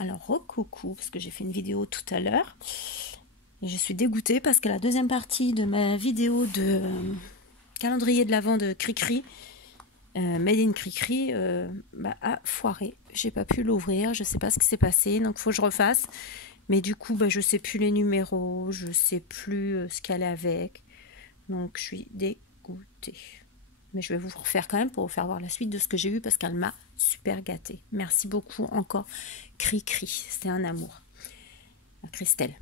Alors recoucou, parce que j'ai fait une vidéo tout à l'heure et je suis dégoûtée parce que la deuxième partie de ma vidéo de calendrier de l'Avent de Cricri, Made in Cricri, a foiré. J'ai pas pu l'ouvrir, je sais pas ce qui s'est passé, donc il faut que je refasse. Mais du coup, je sais plus les numéros, je sais plus ce qu'elle est avec, donc je suis dégoûtée. Mais je vais vous refaire quand même pour vous faire voir la suite de ce que j'ai eu parce qu'elle m'a super gâtée. Merci beaucoup encore Cricri, c'était un amour. Christelle.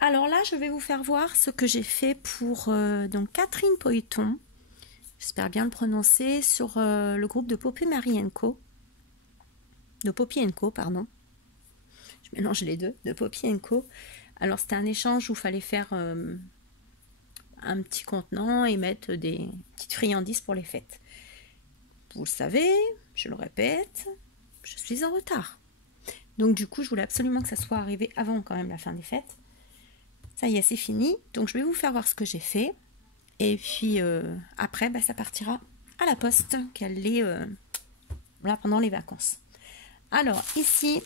Alors là, je vais vous faire voir ce que j'ai fait pour donc Catherine Poiton. J'espère bien le prononcer, sur le groupe de Poppy Marie & Co. De Poppy & Co, pardon. Je mélange les deux, de Poppy & Co. Alors c'était un échange où il fallait faire un petit contenant et mettre des petites friandises pour les fêtes. Vous le savez, je le répète, je suis en retard. Donc du coup, je voulais absolument que ça soit arrivé avant quand même la fin des fêtes. Ça y est, c'est fini. Donc je vais vous faire voir ce que j'ai fait. Et puis après, ça partira à la poste, qu'elle est là pendant les vacances. Alors ici,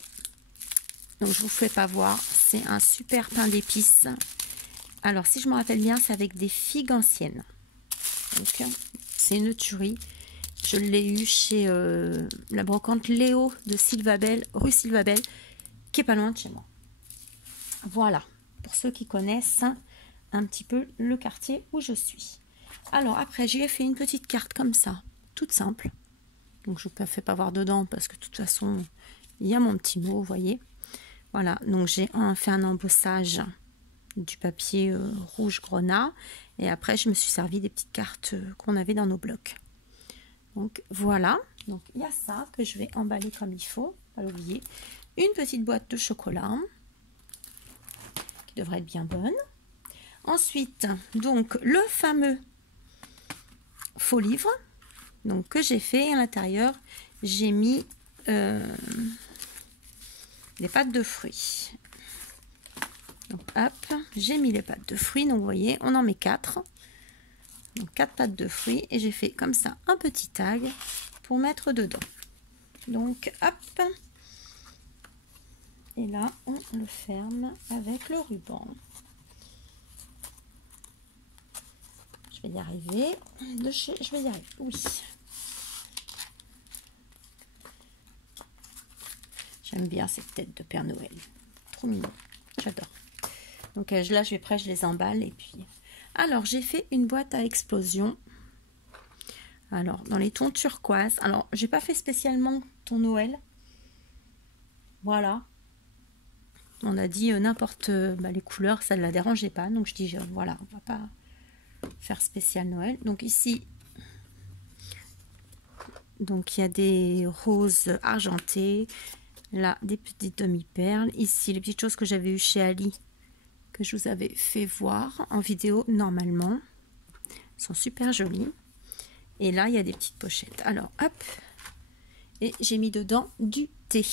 donc je vous fais pas voir, c'est un super pain d'épices. Alors si je me rappelle bien, c'est avec des figues anciennes. Donc c'est une tuerie. Je l'ai eu chez la brocante Léo de Sylvabelle, rue Sylvabelle, qui est pas loin de chez moi. Voilà, pour ceux qui connaissent un petit peu le quartier où je suis. Alors après, j'y ai fait une petite carte comme ça, toute simple. Donc je ne fais pas voir dedans parce que de toute façon, il y a mon petit mot, vous voyez. Voilà, donc j'ai fait un embossage du papier rouge grenat. Et après, je me suis servi des petites cartes qu'on avait dans nos blocs. Donc voilà, donc il y a ça que je vais emballer comme il faut, pas l'oublier. Une petite boîte de chocolat qui devrait être bien bonne. Ensuite, donc le fameux faux livre, donc que j'ai fait à l'intérieur, j'ai mis des pâtes de fruits. Donc hop, j'ai mis les pâtes de fruits, donc vous voyez, on en met 4. Donc 4 pâtes de fruits et j'ai fait comme ça un petit tag pour mettre dedans. Donc hop, et là on le ferme avec le ruban. Je vais y arriver, je vais y arriver, oui. J'aime bien cette tête de Père Noël, trop mignon, j'adore. Donc là je les emballe et puis... Alors, j'ai fait une boîte à explosion. Alors, dans les tons turquoise. Alors, j'ai pas fait spécialement ton Noël. Voilà. On a dit n'importe les couleurs, ça ne la dérangeait pas. Donc, je dis, voilà, on va pas faire spécial Noël. Donc, ici, donc il y a des roses argentées. Là, des petites demi-perles. Ici, les petites choses que j'avais eues chez Ali, que je vous avais fait voir en vidéo normalement. Elles sont super jolies. Et là, il y a des petites pochettes. Alors, hop. Et j'ai mis dedans du thé.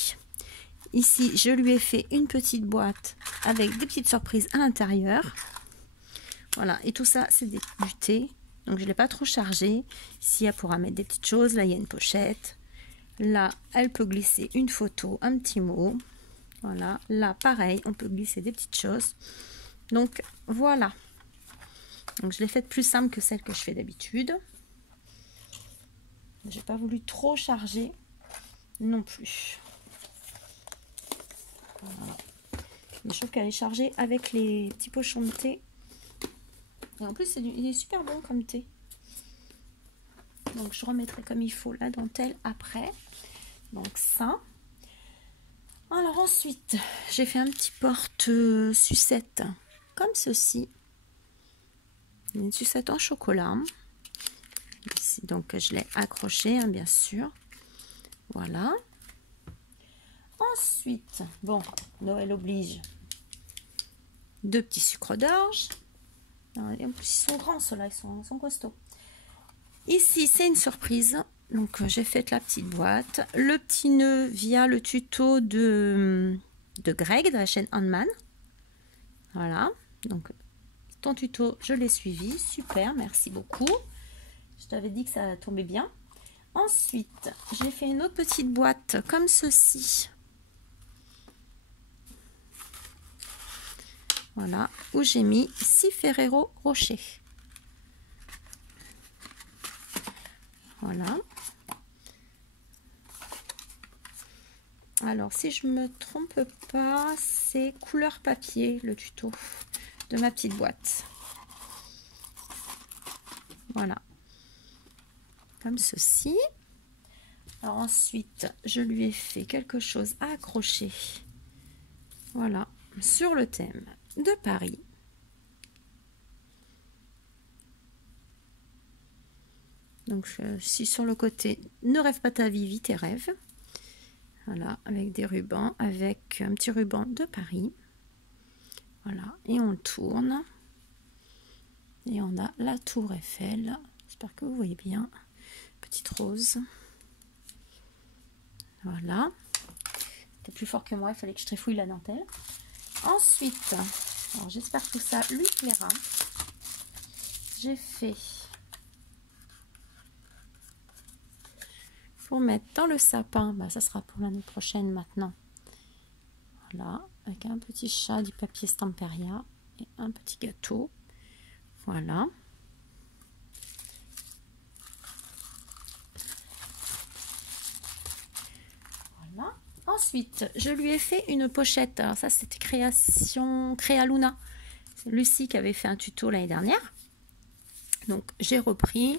Ici, je lui ai fait une petite boîte avec des petites surprises à l'intérieur. Voilà. Et tout ça, c'est du thé. Donc, je ne l'ai pas trop chargé. Ici, elle pourra mettre des petites choses. Là, il y a une pochette. Là, elle peut glisser une photo, un petit mot. Voilà. Là, pareil, on peut glisser des petites choses. Donc, voilà. Donc, je l'ai faite plus simple que celle que je fais d'habitude. J'ai pas voulu trop charger non plus. Voilà. Mais je trouve qu'elle est chargée avec les petits pochons de thé. Et en plus, il est super bon comme thé. Donc, je remettrai comme il faut la dentelle après. Donc, ça. Alors, ensuite, j'ai fait un petit porte-sucette comme ceci. Une sucette en chocolat. Ici, donc, je l'ai accroché, hein, bien sûr. Voilà. Ensuite, bon, Noël oblige. 2 petits sucres d'orge. En plus, ils sont grands, ceux-là, ils sont costauds. Ici, c'est une surprise. Donc, j'ai fait la petite boîte. Le petit nœud via le tuto de Greg, de la chaîne Handman. Voilà. Donc, ton tuto, je l'ai suivi. Super, merci beaucoup. Je t'avais dit que ça tombait bien. Ensuite, j'ai fait une autre petite boîte comme ceci. Voilà, où j'ai mis 6 Ferrero Rocher. Voilà. Alors, si je me trompe pas, c'est couleur papier, le tuto de ma petite boîte. Voilà. Comme ceci. Alors ensuite, je lui ai fait quelque chose à accrocher. Voilà, sur le thème de Paris. Donc, si sur le côté, ne rêve pas ta vie, vis tes rêves. Voilà, avec des rubans, avec un petit ruban de Paris. Voilà, et on le tourne. Et on a la tour Eiffel. J'espère que vous voyez bien. Petite rose. Voilà. C'était plus fort que moi, il fallait que je trifouille la dentelle. Ensuite, alors j'espère que tout ça lui plaira. J'ai fait pour mettre dans le sapin, bah, ça sera pour l'année prochaine maintenant. Voilà, avec un petit chat, du papier Stamperia et un petit gâteau. Voilà. Voilà. Ensuite, je lui ai fait une pochette. Alors ça, c'était création Créaluna. C'est Lucie qui avait fait un tuto l'année dernière. Donc, j'ai repris.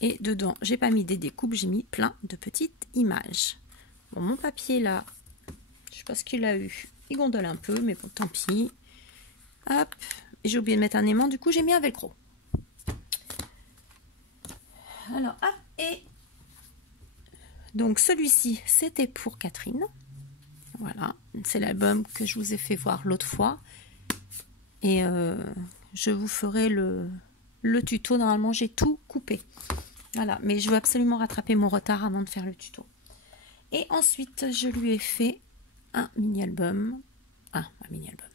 Et dedans, j'ai pas mis des découpes, j'ai mis plein de petites images. Bon, mon papier là, je sais pas ce qu'il a eu. Il gondole un peu, mais bon, tant pis. Hop. Et j'ai oublié de mettre un aimant, du coup, j'ai mis un velcro. Alors, hop. Et donc, celui-ci, c'était pour Catherine. Voilà. C'est l'album que je vous ai fait voir l'autre fois. Et je vous ferai le tuto. Normalement, j'ai tout coupé. Voilà, mais je veux absolument rattraper mon retard avant de faire le tuto. Et ensuite, je lui ai fait un mini-album. Un mini-album.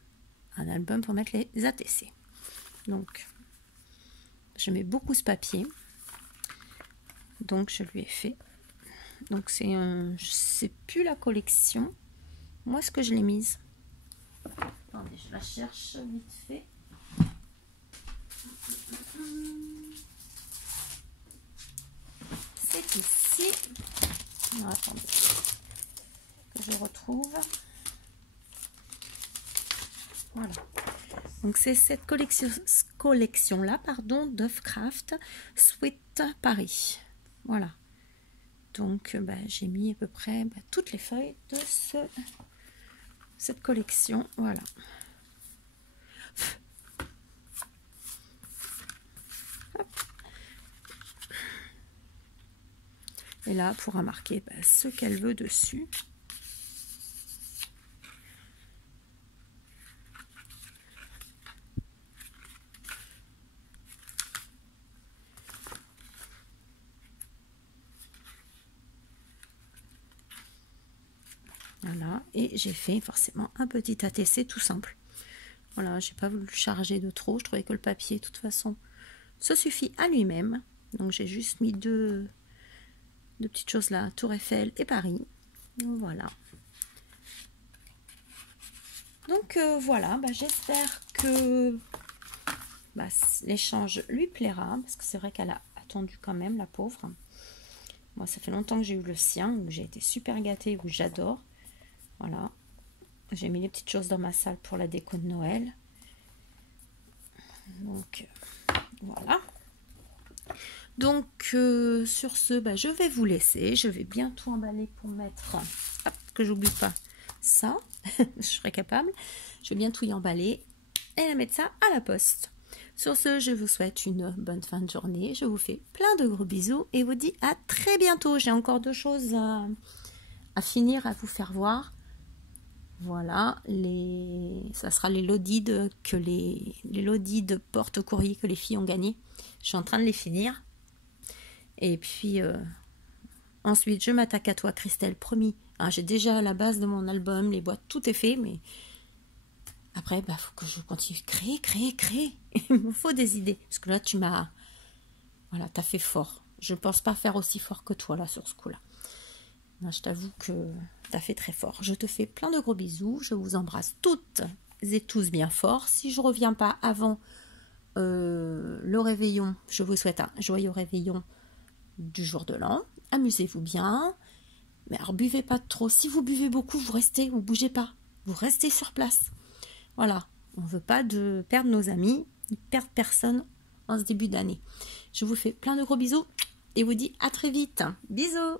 Un album pour mettre les ATC. Donc, je mets beaucoup ce papier. Donc, je lui ai fait. Donc, c'est un... Je sais plus la collection. Moi, est-ce que je l'ai mise? Attendez, je la cherche vite fait. C'est ici. Non, attendez. Que je retrouve. Voilà. Donc, c'est cette collection-là, pardon, Dovecraft Sweet Paris. Voilà. Donc, j'ai mis à peu près toutes les feuilles de cette collection. Voilà. Hop. Et là, elle pourra marquer ce qu'elle veut dessus. Voilà, et j'ai fait forcément un petit ATC tout simple. Voilà, j'ai pas voulu le charger de trop. Je trouvais que le papier, de toute façon, se suffit à lui-même. Donc j'ai juste mis deux petites choses là, Tour Eiffel et Paris. Voilà. Donc voilà, j'espère que l'échange lui plaira, parce que c'est vrai qu'elle a attendu quand même, la pauvre. Moi, ça fait longtemps que j'ai eu le sien, où j'ai été super gâtée, où j'adore. Voilà. J'ai mis les petites choses dans ma salle pour la déco de Noël. Donc, voilà. Donc, sur ce, je vais vous laisser. Je vais bien tout emballer pour mettre... Hop, que j'oublie pas ça. Je serai capable. Je vais bien tout y emballer et mettre ça à la poste. Sur ce, je vous souhaite une bonne fin de journée. Je vous fais plein de gros bisous et vous dis à très bientôt. J'ai encore 2 choses à finir, à vous faire voir. Voilà, ça sera les lodis de porte-courrier que les filles ont gagné. Je suis en train de les finir. Et puis, ensuite, je m'attaque à toi, Christelle, promis. Hein, j'ai déjà la base de mon album, les boîtes, tout est fait, mais après, faut que je continue. Créer. Il me faut des idées. Parce que là, tu m'as... Voilà, t'as fait fort. Je ne pense pas faire aussi fort que toi, là, sur ce coup-là. Je t'avoue que t'as fait très fort. Je te fais plein de gros bisous. Je vous embrasse toutes et tous bien fort. Si je ne reviens pas avant le réveillon, je vous souhaite un joyeux réveillon du jour de l'an. Amusez-vous bien. Mais alors, buvez pas trop. Si vous buvez beaucoup, vous restez, vous bougez pas. Vous restez sur place. Voilà. On ne veut pas perdre nos amis, ni perdre personne en ce début d'année. Je vous fais plein de gros bisous et vous dis à très vite. Bisous!